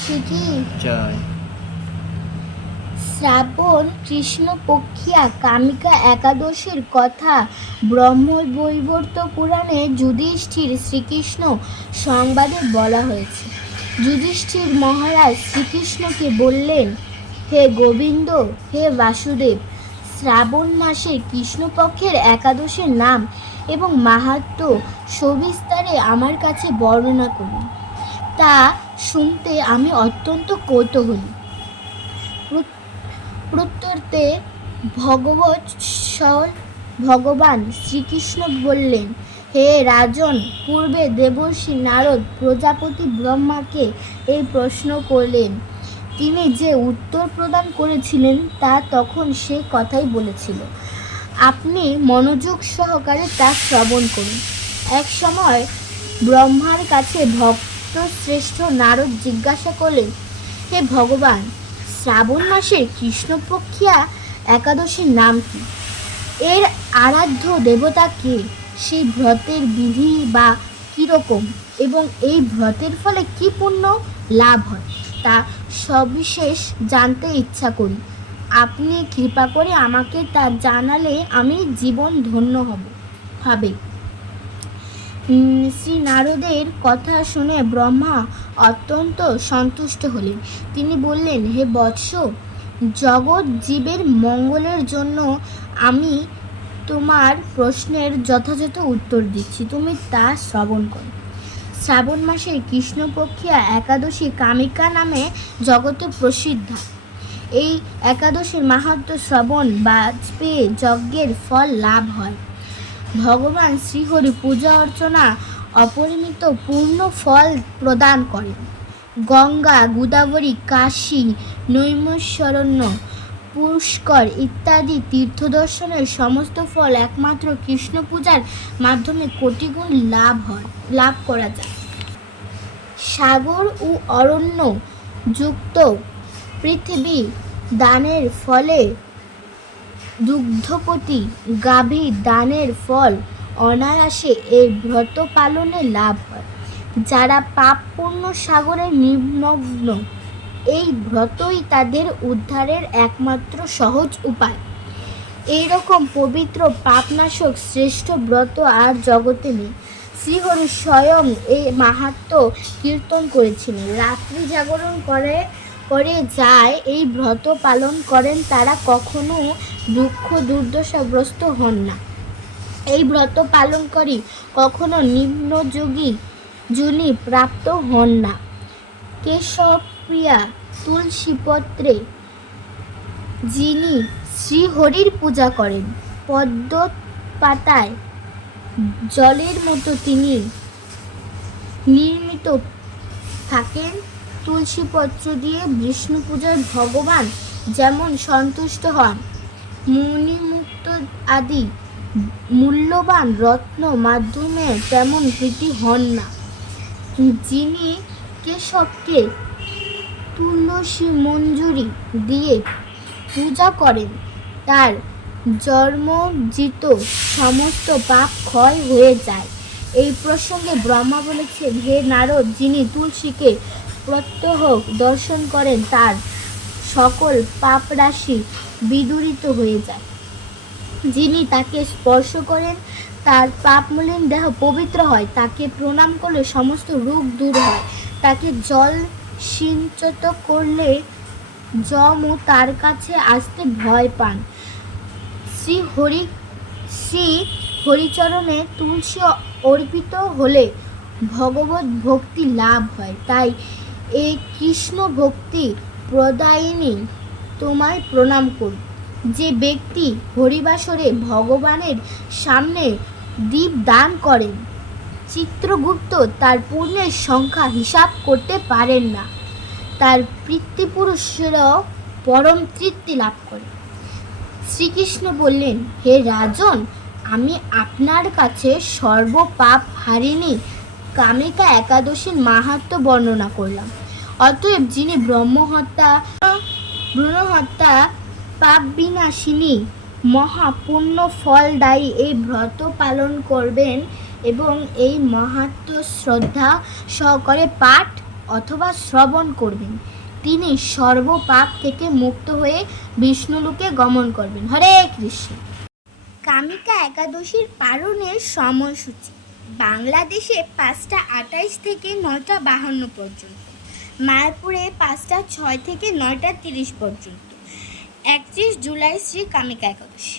শিখি জয়। শ্রাবণ কৃষ্ণপক্ষিয়া কামিকা একাদশীর কথা ব্রহ্মবৈবর্ত পুরাণে যুধিষ্ঠির শ্রীকৃষ্ণ সংবাদে বলা হয়েছে। যুধিষ্ঠির মহারাজ শ্রীকৃষ্ণকে বললেন, হে গোবিন্দ, হে বাসুদেব, শ্রাবণ মাসের কৃষ্ণপক্ষের একাদশীর নাম এবং মাহাত্ম্য সবিস্তারে আমার কাছে বর্ণনা করুন। তা শুনতে আমি অত্যন্ত কৌতূহলী। প্রত্যুত্তরে ভগবান শ্রীকৃষ্ণ বললেন, হে রাজন, পূর্বে দেবর্ষি নারদ প্রজাপতি ব্রহ্মাকে এই প্রশ্ন করলেন। তিনি যে উত্তর প্রদান করেছিলেন তা তখন সে কথাই বলেছিল। আপনি মনোযোগ সহকারে তা শ্রবণ করুন। এক সময় ব্রহ্মার কাছে ভক্ত শ্রেষ্ঠ নারদ জিজ্ঞাসা করলেন, হে ভগবান, শ্রাবণ মাসের কৃষ্ণপক্ষিয়া একাদশীর নাম কি? এর আরাধ্য দেবতা কে? সেই ব্রতের বিধি বা কীরকম এবং এই ব্রতের ফলে কি পুণ্য লাভ হয় তা সবিশেষ জানতে ইচ্ছা করি। আপনি কৃপা করে আমাকে তা জানালে আমি জীবন ধন্য হবে। শ্রী নারদের কথা শুনে ব্রহ্মা অত্যন্ত সন্তুষ্ট হলেন। তিনি বললেন, হে বৎস, জগৎ জীবের মঙ্গলের জন্য আমি তোমার প্রশ্নের যথাযথ উত্তর দিচ্ছি, তুমি তা শ্রবণ করো। শ্রাবণ মাসের কৃষ্ণপক্ষিয়া একাদশী কামিকা নামে জগতে প্রসিদ্ধ। এই একাদশীর মাহাত্ম্য শ্রবণ বা পেয়ে যজ্ঞের ফল লাভ হয়। ভগবান শ্রীহরি পূজা অর্চনা অপরিমিত পূর্ণ ফল প্রদান করেন। গঙ্গা, গোদাবরী, কাশী, নৈমিষারণ্য, পুষ্কর ইত্যাদি তীর্থদর্শনের সমস্ত ফল একমাত্র কৃষ্ণ পূজার মাধ্যমে কোটিগুণ লাভ করা যায়। সাগর ও অরণ্য যুক্ত পৃথিবী দানের ফলে দুগ্ধপতি গাভী দানের ফল অনায়াসে এই ব্রত পালনে লাভ হয়। যারা পাপ পূর্ণ সাগরে নিমগ্ন, এই ব্রতই তাদের উদ্ধারের একমাত্র সহজ উপায়। এইরকম পবিত্র পাপনাশক শ্রেষ্ঠ ব্রত আর জগতে নেই। শ্রীহরি স্বয়ং এই মাহাত্ম্য কীর্তন করেছিলেন। রাত্রি জাগরণ করে যায় এই ব্রত পালন করেন তারা কখনো দুঃখ দুর্দশাগ্রস্ত হন না। এই ব্রত পালন করি কখনো নিম্নযোনি প্রাপ্ত হন না। কেশবপ্রিয়া তুলসীপত্রে যিনি শ্রীহরির পূজা করেন, পদ্ম পাতায় জলের মতো তিনি নির্মিত থাকেন। তুলসীপত্র দিয়ে বিষ্ণু পূজায় ভগবান যেমন সন্তুষ্ট হন, মণিমুক্ত আদি মূল্যবান রত্ন মাধ্যমে তেমন প্রীতি হন না। যিনি কেশবকে তুলসী মঞ্জুরি দিয়ে পূজা করেন তার জন্মজিত সমস্ত পাপ ক্ষয় হয়ে যায়। এই প্রসঙ্গে ব্রহ্মা বলেছেন, হে নারদ, যিনি তুলসীকে প্রত্যহ দর্শন করেন তার সকল পাপরাশি বিদূরিত হয়ে যায়। যিনি তাকে স্পর্শ করেন তার পাপমলিন দেহ পবিত্র হয়। তাকে প্রণাম করলে সমস্ত রোগ দূর হয়। তাকে জল সিঞ্চিত করলে যমও তার কাছে আসতে ভয় পান। শ্রী হরিচরণে তুলসী অর্পিত হলে ভগবত ভক্তি লাভ হয়। তাই এই কৃষ্ণ ভক্তি প্রদায়িনী তোমায় প্রণাম করি। যে ব্যক্তি হরিবাসরে ভগবানের সামনে দীপ দান করেন, চিত্রগুপ্ত তার পুণ্যের সংখ্যা হিসাব করতে পারেন না। তার পিতৃপুরুষেরাও পরম তৃপ্তি লাভ করে। শ্রীকৃষ্ণ বললেন, হে রাজন, আমি আপনার কাছে সর্বপাপ হারিণী কামিকা একাদশীর মাহাত্ম্য বর্ণনা করলাম। অতএব যিনি ভ্রূণহত্যা পাপ বিনাশিনী মহাপুণ্য ফলদায়ী এই ব্রত পালন করবেন এবং এই মাহাত্ম্য শ্রদ্ধা সহকারে পাঠ অথবা শ্রবণ করবেন, তিনি সর্বপাপ থেকে মুক্ত হয়ে বিষ্ণুলোকে গমন করবেন। হরে কৃষ্ণ। কামিকা একাদশীর পালনের সময়সূচি। বাংলাদেশে 5টা 28 থেকে 9টা 52 পর্যন্ত, মায়াপুরে 5টা 6 থেকে 9টা 30 পর্যন্ত। 31 জুলাই শ্রী কামিকা একাদশী।